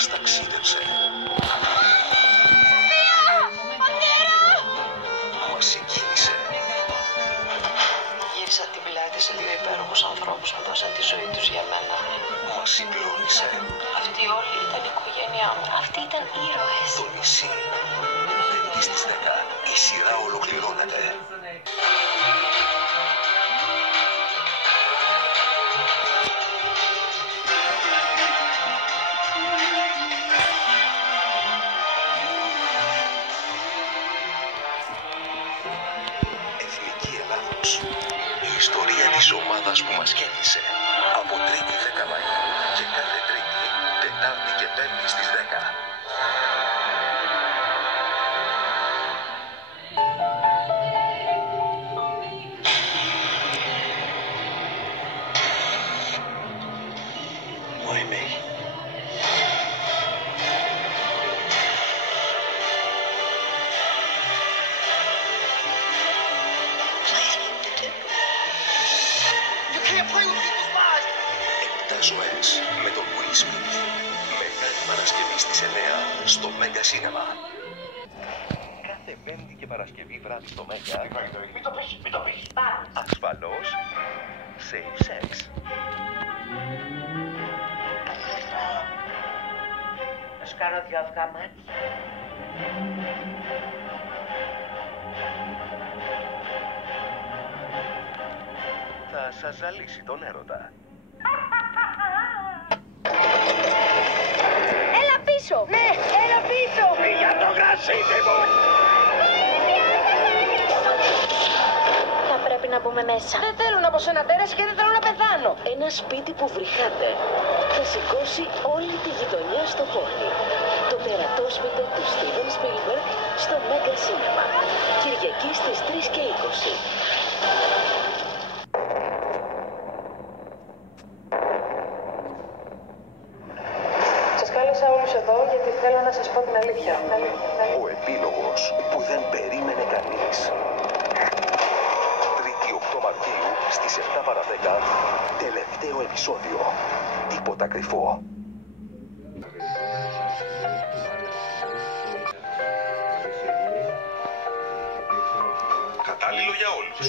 μας ταξίδευσε. Μας συγκίνησε. Γύρισα την πλάτη σε δύο υπέροχους ανθρώπους που δώσαν τη ζωή τους για μένα. Μας συγκλώνησε. Αυτοί όλοι ήταν η οικογένειά μου. Αυτοί ήταν ήρωες. Το νησί. Πέμπτη στις 10. Η σειρά ολοκληρώνεται. Εθνική Ελλάδος. Η ιστορία της ομάδας που μας γέννησε. Από 3η 10 Μαΐου και κάθε Τρίτη, Τετάρτη και Πέμπτη στις 10. Ζωές με τον Will Smith. Μεγάλη Παρασκευή στις 9 στο Μέγκα Σίνεμα. Κάθε Πέμπτη και Παρασκευή βράδυ στο Μέγκα. Μην το πεις, μην το πεις. Ασφαλώς Safe Sex. Θα σου κάνω δυο αυγά μάτια. Θα σας ζαλίσει τον έρωτα. Έλα πίσω! Ναι, έλα πίσω! Για το γρασίδι μου! Θα πρέπει να μπούμε μέσα. Δεν θέλω να μπω σε ένα τέρας και δεν θέλω να πεθάνω. Ένα σπίτι που βρυχάται θα σηκώσει όλη τη γειτονιά στο πόδι. Το τερατόσπιτο του Steven Spielberg στο Μέγκα Σίνεμα. Κυριακή στις 3:20. Σας κάλεσα όλους εδώ γιατί θέλω να σας πω την αλήθεια. Ο επίλογος που δεν περίμενε κανείς. Τρίτη 8 Μαρτίου στις 7 παρα 10. Τελευταίο επεισόδιο. Τίποτα κρυφό. Κατάλληλο για όλους.